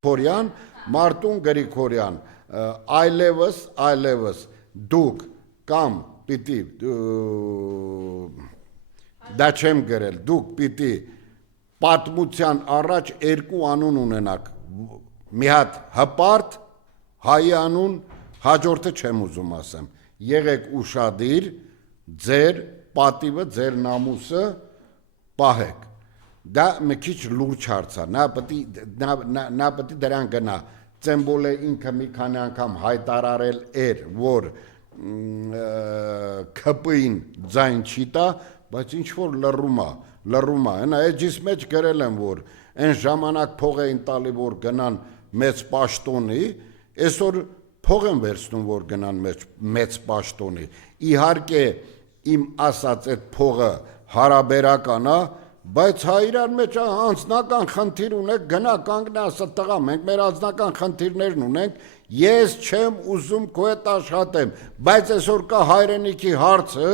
Խորյան, Մարտուն Գրիգորյան, այլևս դուք կամ պիտի դա չեմ գրել, դուք պիտի պատմության առաջ երկու անուն ունենաք, մի հատ հպարտ, հայի անուն, հաջորդը չեմ ուզում ասեմ, եղեք ուշադիր, ձեր պատիվը, ձեր նամուսը պահեք, դա մի քիչ լուրջ հարց է, նա պետք է դրան գնա, Ծեմբոլը ինքը մի քանի անգամ հայտարարել էր, որ ՔՊ-ին ձայն չի տա, բայց ինչ-որ լռում է, հենա էջիս մեջ գրել եմ, որ այն ժամանակ փող էին տալի, որ գնան մեծ պաշտոնի, այսօր փող են վերցնում, որ գնան մեծ պաշտոնի, իհարկե իմ ասած այդ փողը հարաբերական է, բայց իրար մեջ անձնական խնդիր ունեք, գնա կանգնա ասա տղա, մենք մեր անձնական խնդիրներն ունենք, ես չեմ ուզում քո հետ աշխատեմ, բայց այսօր կա հայրենիքի հարցը,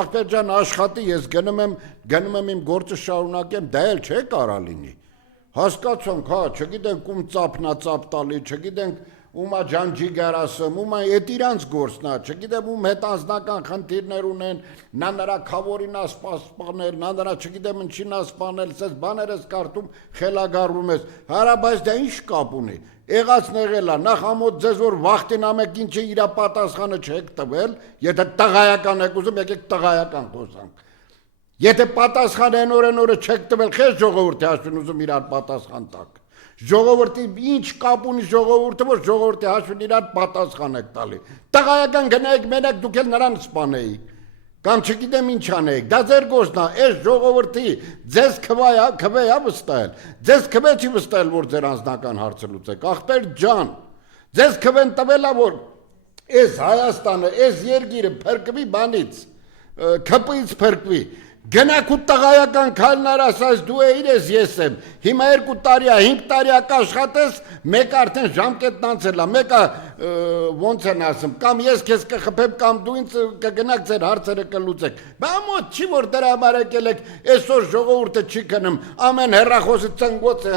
ախպեր ջան աշխատի, ես գնում եմ իմ գործը շարունակեմ, դա էլ չէ կարա լինի, հասկացանք, չգիտենք ում ծափնա-ծափ տալի, չգիտենք ումա ջանջիգար ասում, ումա էդ իրանց գործն է, չգիտեմ ում հետ անձնական խնդիրներ ունեն, նա նրա քավորին ասպանել, նա նրա չգիտեմ ինչին ասպանել, սես բաներ ես կարդում, խելագարվում ես, հարա բայց դա ինչ կապ ունի, եղածն եղել է, նախ ամոթ ձեզ որ վախտին ամեք ինչը իրա պատասխանը չեք տվել, եթե տղայական եք ուզում, եկեք տղայական խոսանք, եթե պատասխան են օրը չեք տվել, խես ժողովուրդի հաշվին ուզում իրար պատասխան տակ, ժողովրդի ինչ կապ ունի ժողովուրդը, որ ժողովրդի հաշվին իրար պատասխան եք տալի, տղայական գնայիք մենակ դուք էլ նրան սպանեիք, կամ չգիտեմ ինչ անեիք, դա ձեր գործն է, այս ժողովրդի ձեզ քվեյա վստահել, ձեզ քվե չի վստահել, որ ձեր անձնական հարցը լուծեք, ախպեր ջան, ձեզ քվեն տվել է, որ այս Հայաստանը, այս երկիրը փրկվի բանից, ՔՊ-ից փրկվի, գնաք ու տղայական քայլներ ասած դու ես ես եմ, հիմա 2 տարի է, 5 տարի է կաշխատես, մեկ արդեն ժամկետն անցել է, մեկը ոնց են ասում, կամ ես քեզ կխփեմ, կամ դու ինձ կգնաք ձեր հարցերը կլուծեք, բամոտ չի որ դրա համար եկել եք, այսօր ժողովուրդը չի քնում, ամեն հեռախոսը ծնգոց է,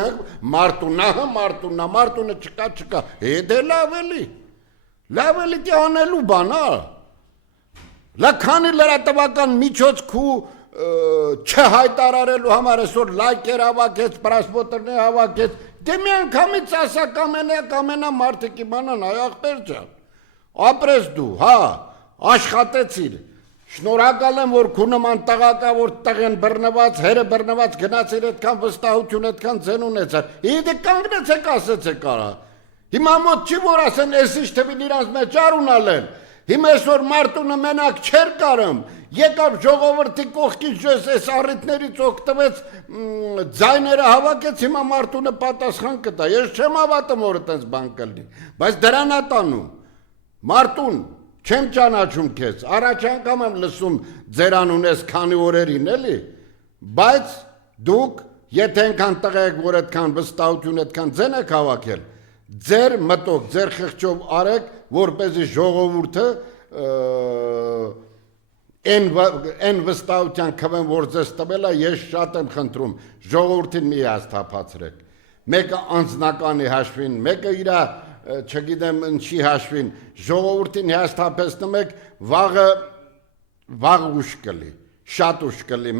Մարտունը չկա, դե լավ էլի անելու բան, լքանի լրատվական միջոց քու չհայտարարելու համար այսօր լայքեր հավաքեց, պրասպոտերներ հավաքեց, դե մի անգամից ասա կամենա մարդիկ իմանան, այ ախպեր ջան, ապրես դու, աշխատեցիր, շնորհակալ եմ, որ քու նման տղակա, որ տղեն բռնված, հերը բռնված գնացիր այդքան վստահություն, այդքան ձեն ունեցար, դե կանգնեցեք ասեցեք արա, հիմա մոտ չի որ ասեն, ես ինչ թվին իրանց մեջ արունալեն, հիմա այսօր Մարտունը մենակ չեր կարում, եկավ ժողովրդի կողքից այս առիթներից օգտվեց ձայները հավաքեց, հիմա Մարտունը պատասխան կտա, ես չեմ հավատում որ այդպես բան կլինի, բայց դրան է տանում, Մարտուն, չեմ ճանաչում քեզ, առաջ անգամ եմ լսում ձեր անուն ես քանի օրերին էլի, բայց դուք եթե այնքան տղա եք, որ այդքան վստահություն այդքան ձեն եք հավաքել, ձեր մտոք, ձեր խղճով արեք, որպեսզի ժողովուրդը այն վստահության քվեն, որ ձեզ տվել է, ես շատ եմ խնդրում, ժողովրդին մի հաստափացրեք, մեկը անձնականի հաշվին, մեկը իրա, չգիտեմ ինչի հաշվին, ժողովրդին հաստափեցնում եք, վաղ ուշ կլի, շատ ուշ կլի,